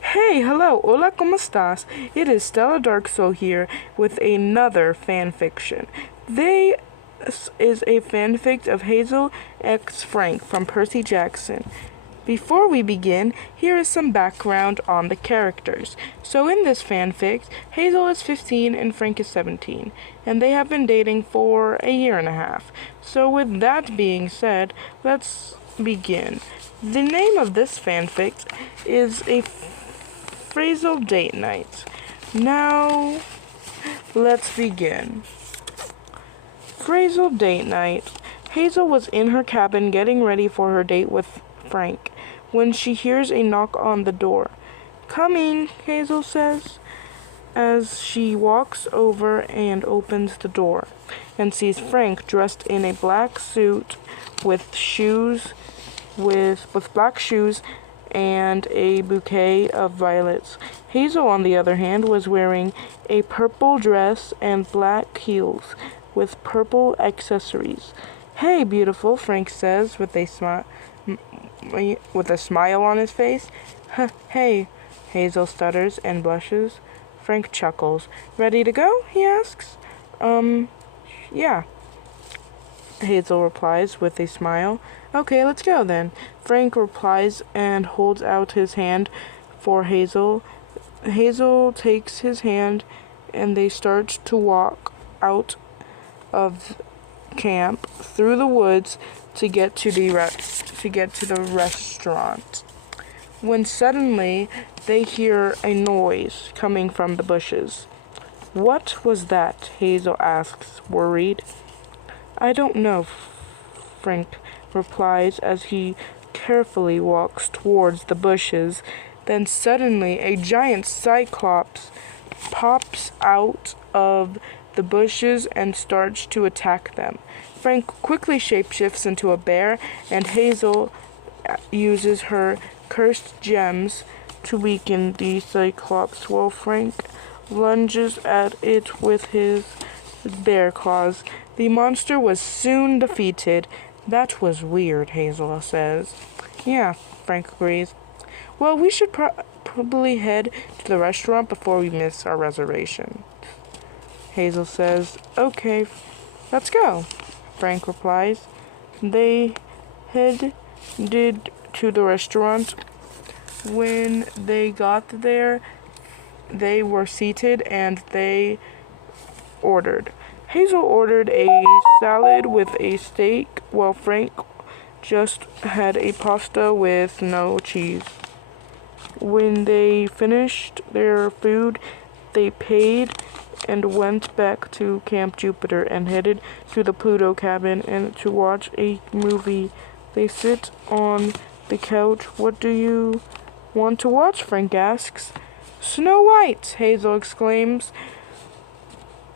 Hey, hello, hola, ¿cómo estás? It is Stella Darksoul here with another fanfiction. This is a fanfic of Hazel X Frank from Percy Jackson. Before we begin, here is some background on the characters. So in this fanfic, Hazel is 15 and Frank is 17, and they have been dating for a year and a half. So with that being said, let's begin. The name of this fanfic is a Frazel date night. Now, let's begin. Frazel date night. Hazel was in her cabin getting ready for her date with Frank when she hears a knock on the door. "Coming," Hazel says, as she walks over and opens the door and sees Frank dressed in a black suit with black shoes and a bouquet of violets. Hazel, on the other hand, was wearing a purple dress and black heels with purple accessories. "Hey, beautiful," Frank says with a smile on his face. "Hey," Hazel stutters and blushes. Frank chuckles. "Ready to go?" he asks. Yeah," Hazel replies with a smile. "Okay, let's go then." Frank replies and holds out his hand for Hazel. Hazel takes his hand and they start to walk out of camp through the woods to get to the restaurant. When suddenly they hear a noise coming from the bushes. "What was that?" Hazel asks, worried. "I don't know," Frank replies as he carefully walks towards the bushes. Then suddenly a giant cyclops pops out of the bushes and starts to attack them. Frank quickly shapeshifts into a bear, and Hazel uses her cursed gems to weaken the cyclops while Frank lunges at it with his bear claws. The monster was soon defeated. "That was weird," Hazel says. "Yeah," Frank agrees. "Well, we should probably head to the restaurant before we miss our reservation," Hazel says. "Okay, let's go," Frank replies. They headed to the restaurant. When they got there, they were seated and they ordered. Hazel ordered a salad with a steak, while Frank just had a pasta with no cheese. When they finished their food, they paid and went back to Camp Jupiter and headed to the Pluto cabin and to watch a movie. They sit on the couch. "What do you want to watch?" Frank asks. "Snow White," Hazel exclaims.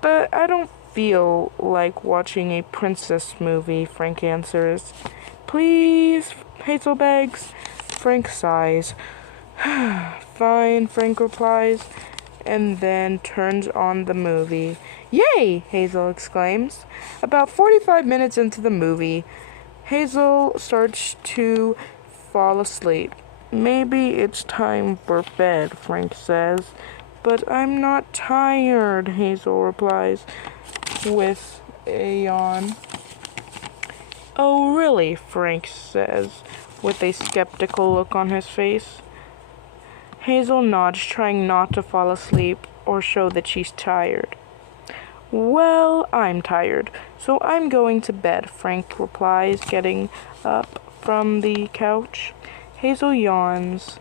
"But I don't feel like watching a princess movie," Frank answers. "Please," Hazel begs. Frank sighs. "Fine," Frank replies, and then turns on the movie. "Yay!" Hazel exclaims. About 45 minutes into the movie, Hazel starts to fall asleep. "Maybe it's time for bed," Frank says. "But I'm not tired," Hazel replies with a yawn. "Oh, really?" Frank says with a skeptical look on his face. Hazel nods, trying not to fall asleep or show that she's tired. "Well, I'm tired, so I'm going to bed," Frank replies, getting up from the couch. Hazel yawns.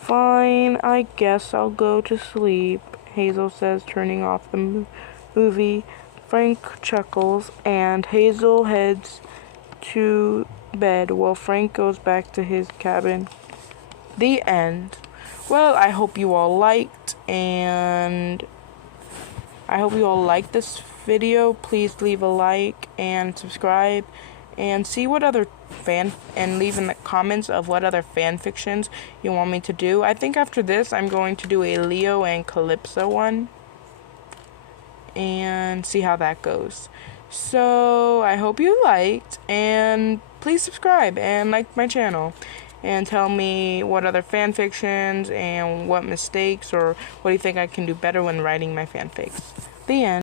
"Fine, I guess I'll go to sleep," Hazel says, turning off the movie. Frank chuckles, and Hazel heads to bed while Frank goes back to his cabin. The end. Well, I hope you all liked this video. Please leave a like and subscribe and see what other and leave in the comments of what other fan fictions you want me to do. I think after this I'm going to do a Leo and Calypso one and see how that goes. So I hope you liked, and please subscribe and like my channel. and tell me what other fan fictions and what mistakes or what do you think I can do better when writing my fanfics. The end.